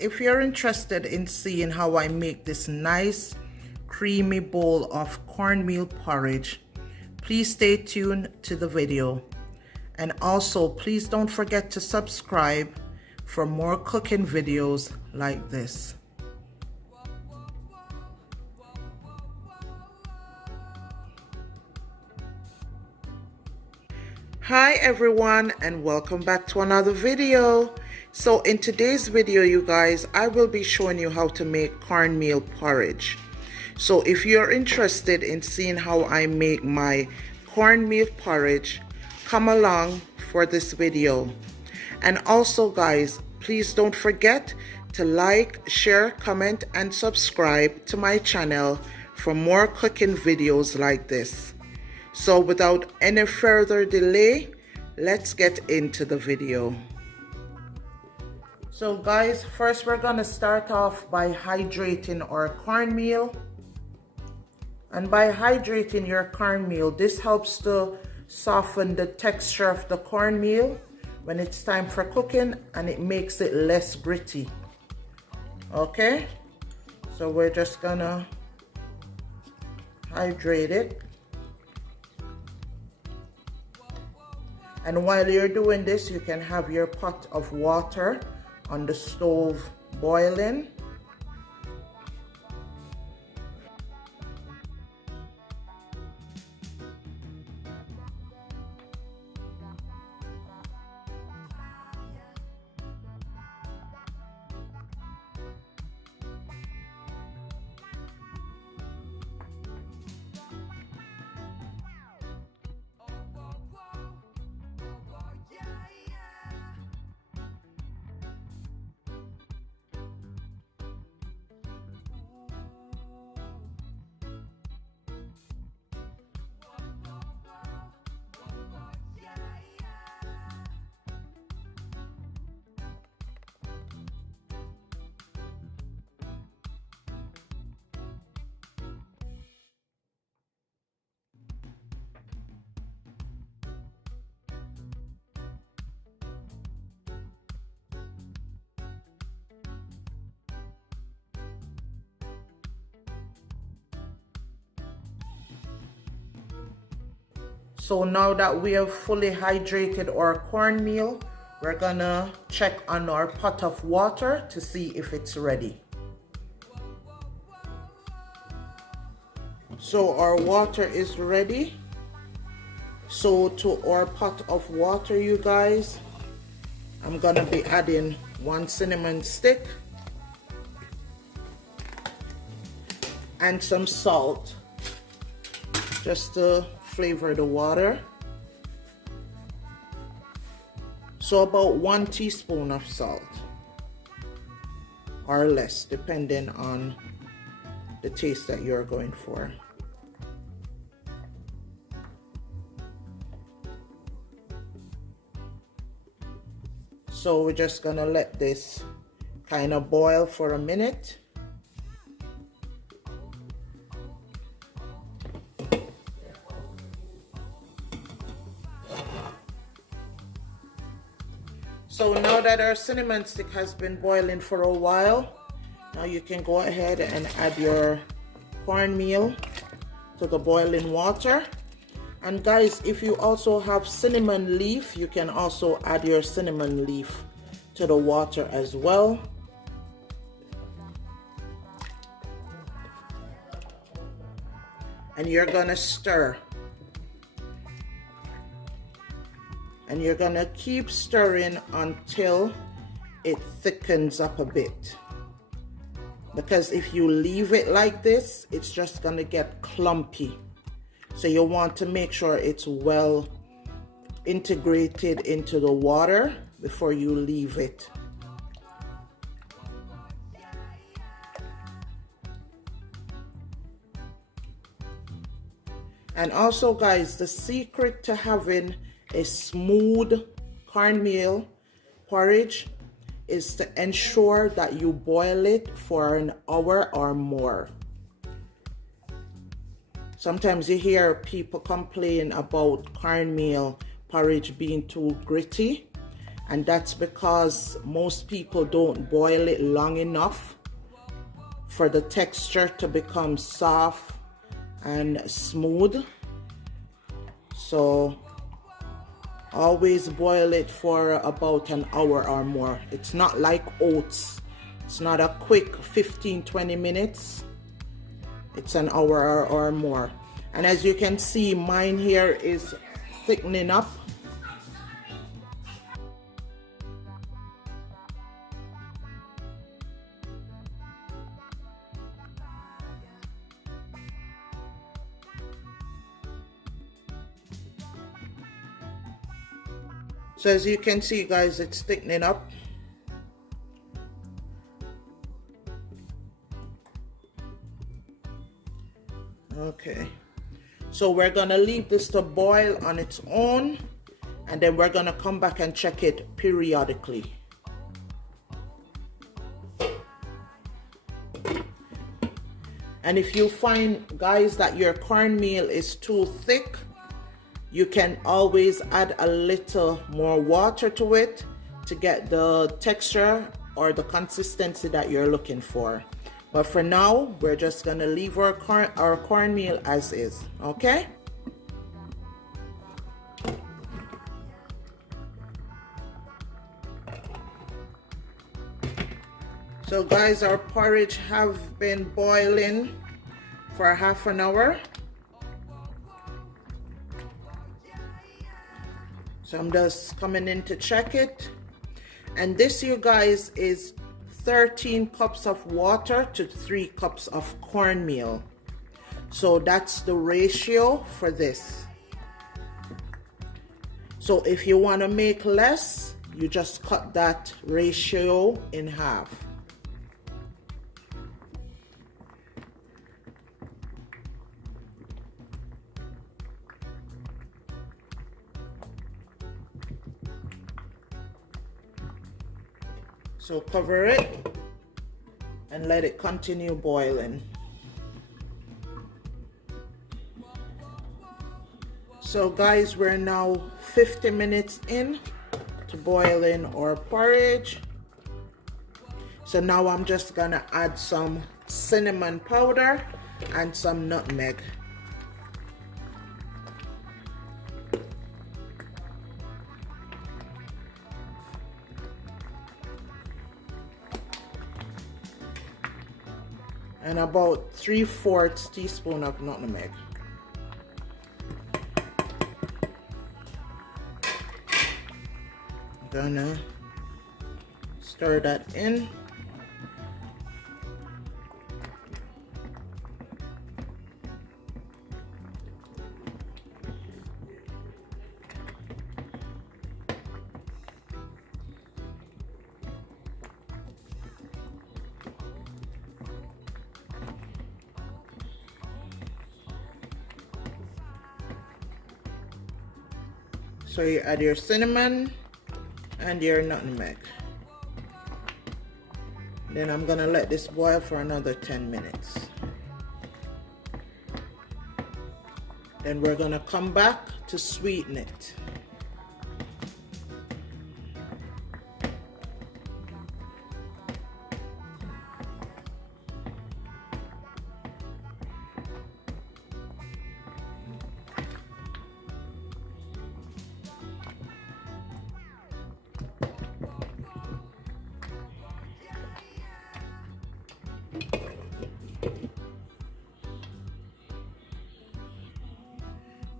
if you're interested in seeing how I make this nice creamy bowl of cornmeal porridge, please stay tuned to the video. And also, please don't forget to subscribe for more cooking videos like this. Hi everyone, and welcome back to another video. So in today's video, you guys, I will be showing you how to make cornmeal porridge. So if you're interested in seeing how I make my cornmeal porridge, come along for this video. And also guys, please don't forget to like, share, comment, and subscribe to my channel for more cooking videos like this. So without any further delay, let's get into the video. So guys, first we're gonna start off by hydrating our cornmeal. And by hydrating your cornmeal, this helps to soften the texture of the cornmeal when it's time for cooking, and it makes it less gritty. Okay, so we're just gonna hydrate it. And while you're doing this, you can have your pot of water on the stove boiling. So now that we have fully hydrated our cornmeal, we're gonna check on our pot of water to see if it's ready. So our water is ready. So to our pot of water, you guys, I'm gonna be adding 1 cinnamon stick and some salt just to flavor the water. So about 1 teaspoon of salt or less, depending on the taste that you're going for. So we're just gonna let this kind of boil for a minute. So now that our cinnamon stick has been boiling for a while, now you can go ahead and add your cornmeal to the boiling water. And guys, if you also have cinnamon leaf, you can also add your cinnamon leaf to the water as well. And you're gonna stir. And you're gonna keep stirring until it thickens up a bit. Because if you leave it like this, it's just gonna get clumpy. So you want to make sure it's well integrated into the water before you leave it. And also guys, the secret to having a smooth cornmeal porridge is to ensure that you boil it for an hour or more. Sometimes you hear people complain about cornmeal porridge being too gritty, and that's because most people don't boil it long enough for the texture to become soft and smooth. So always boil it for about an hour or more. It's not like oats. It's not a quick 15-20 minutes. It's an hour or more. And as you can see, mine here is thickening up. So as you can see, guys, it's thickening up. Okay, so we're gonna leave this to boil on its own, and then we're gonna come back and check it periodically. And if you find, guys, that your cornmeal is too thick, you can always add a little more water to it to get the texture or the consistency that you're looking for. But for now, we're just gonna leave our cornmeal as is, okay? So guys, our porridge have been boiling for half an hour. So I'm just coming in to check it. And this, you guys, is 13 cups of water to 3 cups of cornmeal. So that's the ratio for this. So if you want to make less, you just cut that ratio in half. So cover it and let it continue boiling. So guys, we're now 50 minutes in to boiling our porridge. So now I'm just gonna add some cinnamon powder and some nutmeg. And about 3/4 teaspoon of nutmeg. Gonna stir that in. So you add your cinnamon and your nutmeg. Then I'm gonna let this boil for another 10 minutes. Then we're gonna come back to sweeten it.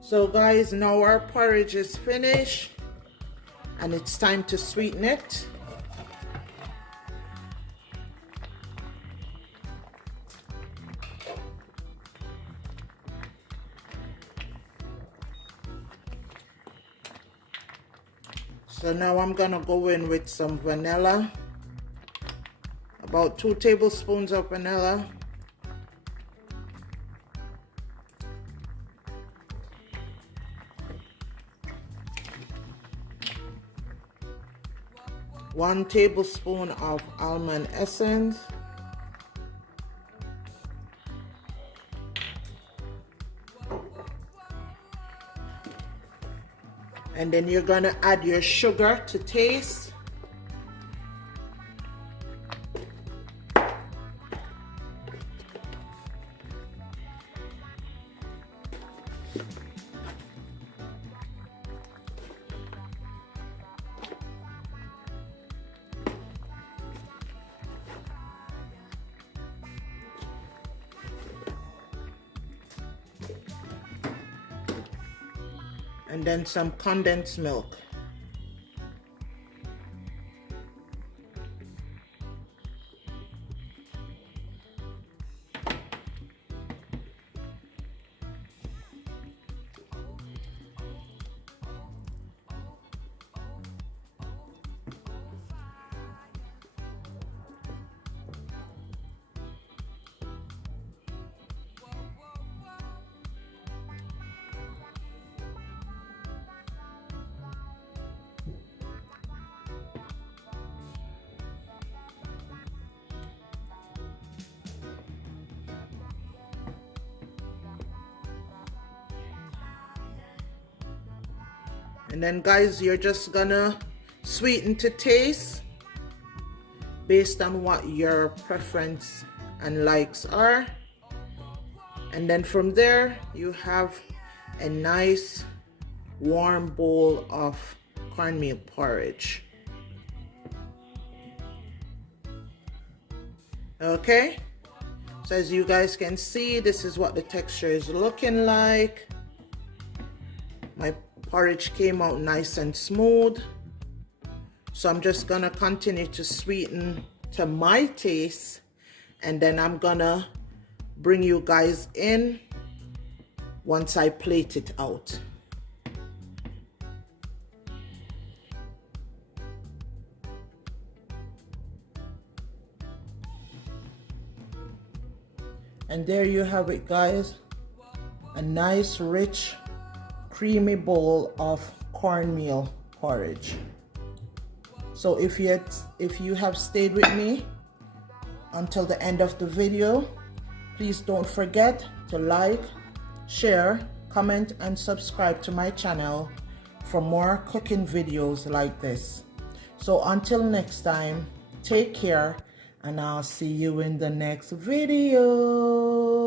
So guys, now our porridge is finished and it's time to sweeten it. So now I'm gonna go in with some vanilla, about 2 tablespoons of vanilla. One tablespoon of almond essence. And then you're gonna add your sugar to taste. And then some condensed milk. And then guys, you're just gonna sweeten to taste based on what your preference and likes are. And then from there, you have a nice warm bowl of cornmeal porridge. Okay, so as you guys can see, this is what the texture is looking like. My porridge came out nice and smooth. So I'm just gonna continue to sweeten to my taste, and then I'm gonna bring you guys in once I plate it out. And there you have it, guys. A nice, rich, creamy bowl of cornmeal porridge. So if you have stayed with me until the end of the video, please don't forget to like, share, comment, and subscribe to my channel for more cooking videos like this. So until next time, take care, and I'll see you in the next video.